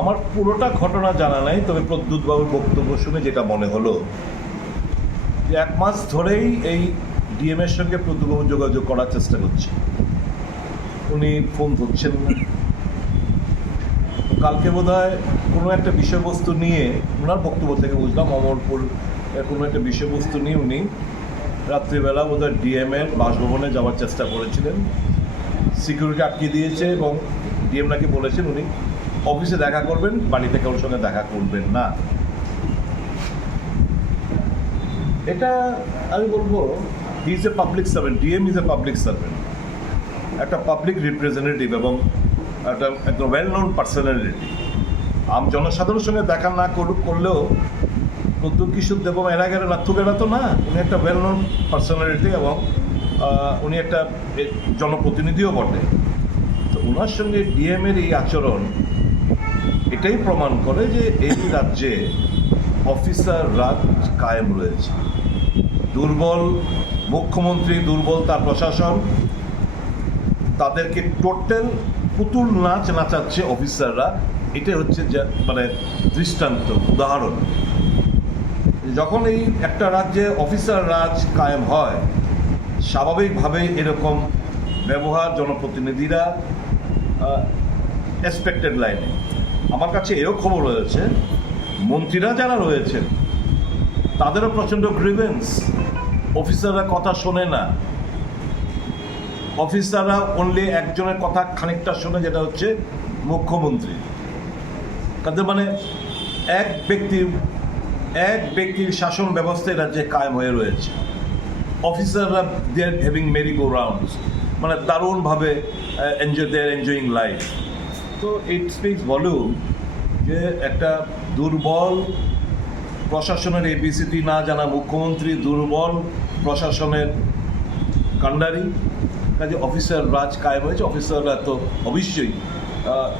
আমার পুরোটা ঘটনা জানা নাই, তবে প্রদ্যুৎ বাবুর বক্তব্য শুনে যেটা মনে হলো যে 1 মাস ধরেই এই ডিএম এর সঙ্গে প্রদ্যুৎ বাবু যোগাযোগ করার চেষ্টা করছে, উনি ফোন ধরছেন না। কালকে বোধহয় কোনো একটা বিষয়বস্তু নিয়ে, ওনার বক্তব্য থেকে বুঝলাম অমরপুর কোনো একটা বিষয়বস্তু নিয়ে উনি রাত্রিবেলা বোধহয় ডিএম এর বাসভবনে যাওয়ার চেষ্টা করেছিলেন, সিকিউরিটি আটকে দিয়েছে এবং ডিএম নাকি বলেছেন উনি অফিসে দেখা করবেন, বাড়িতে কারোর সঙ্গে দেখা করবেন না। এটা আমি বলবো he is a public servant, DM is a public servant, একটা পাবলিক রিপ্রেজেন্টেটিভ এবং একটা ওয়েল নোন পার্সোনালিটি। জনসাধারণের সঙ্গে দেখা না করলেও প্রদ্যুৎ কিশোর দেবম এরা গেলে নাথুকেরা তো না, উনি একটা ওয়েল নোন পার্সোনালিটি এবং উনি একটা জনপ্রতিনিধিও বটে। তো ওনার সঙ্গে ডিএমের এই আচরণ এটাই প্রমাণ করে যে এই রাজ্যে অফিসার রাজ কায়েম রয়েছে। দুর্বল মুখ্যমন্ত্রী, দুর্বল তার প্রশাসন, তাদেরকে টোটাল পুতুল নাচ নাচাচ্ছে অফিসাররা। এটাই হচ্ছে মানে দৃষ্টান্ত, উদাহরণ। যখন এই একটা রাজ্যে অফিসার রাজ কায়েম হয়, স্বাভাবিকভাবেই এরকম ব্যবহার জনপ্রতিনিধিরা এক্সপেক্টেড লাইনে। আমার কাছে এও খবর রয়েছে মন্ত্রীরা যারা রয়েছেন তাদেরও প্রচণ্ড গ্রিভেন্স, অফিসাররা কথা শোনে না। অফিসাররা অনলি একজনের কথা খানিকটা শোনে, যেটা হচ্ছে মুখ্যমন্ত্রী। তাদের মানে এক ব্যক্তির শাসন ব্যবস্থা রাজ্যে কায়েম হয়ে রয়েছে। অফিসাররা they are having merry go rounds, মানে দারুণভাবে এনজয়িং লাইফ। তো ইট স্পিক্স ভলিউম যে একটা দুর্বল প্রশাসনের এবিসিডি না জানা মুখ্যমন্ত্রী, দুর্বল প্রশাসনের কাণ্ডারি, কাজে অফিসার রাজ কায়েম হয়েছে। অফিসাররা তো অবশ্যই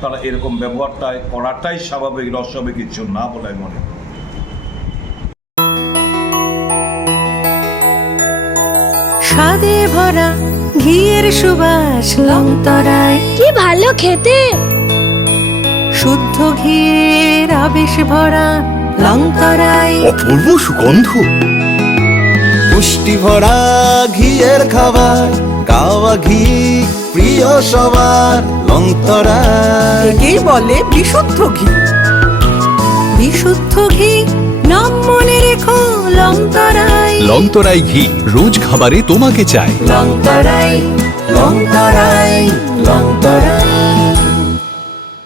তারা এরকম ব্যবহারটাই করাটাই স্বাভাবিক, অস্বাভাবিক কিছু না বলে আমি মনে করি। স্বাদে ভরা ঘিয়ের সুবাস লংতরায়, কি ভালো খেতে। শুদ্ধ ঘিয়ের আবেশ ভরা লংতরায়, অপূর্ব সুগন্ধ, পুষ্টি ভরা ঘিয়ের খাবার, গাওয়া ঘি প্রিয় সবার লংতরায়। একেই বলে বিশুদ্ধ ঘি। বিশুদ্ধ ঘি নাম মনে রেখো লংতরায়। লংতরাই ঘি রোজ খাবারে তোমাকে চাই। লংতরায়, লংতরায়, লংতরায়।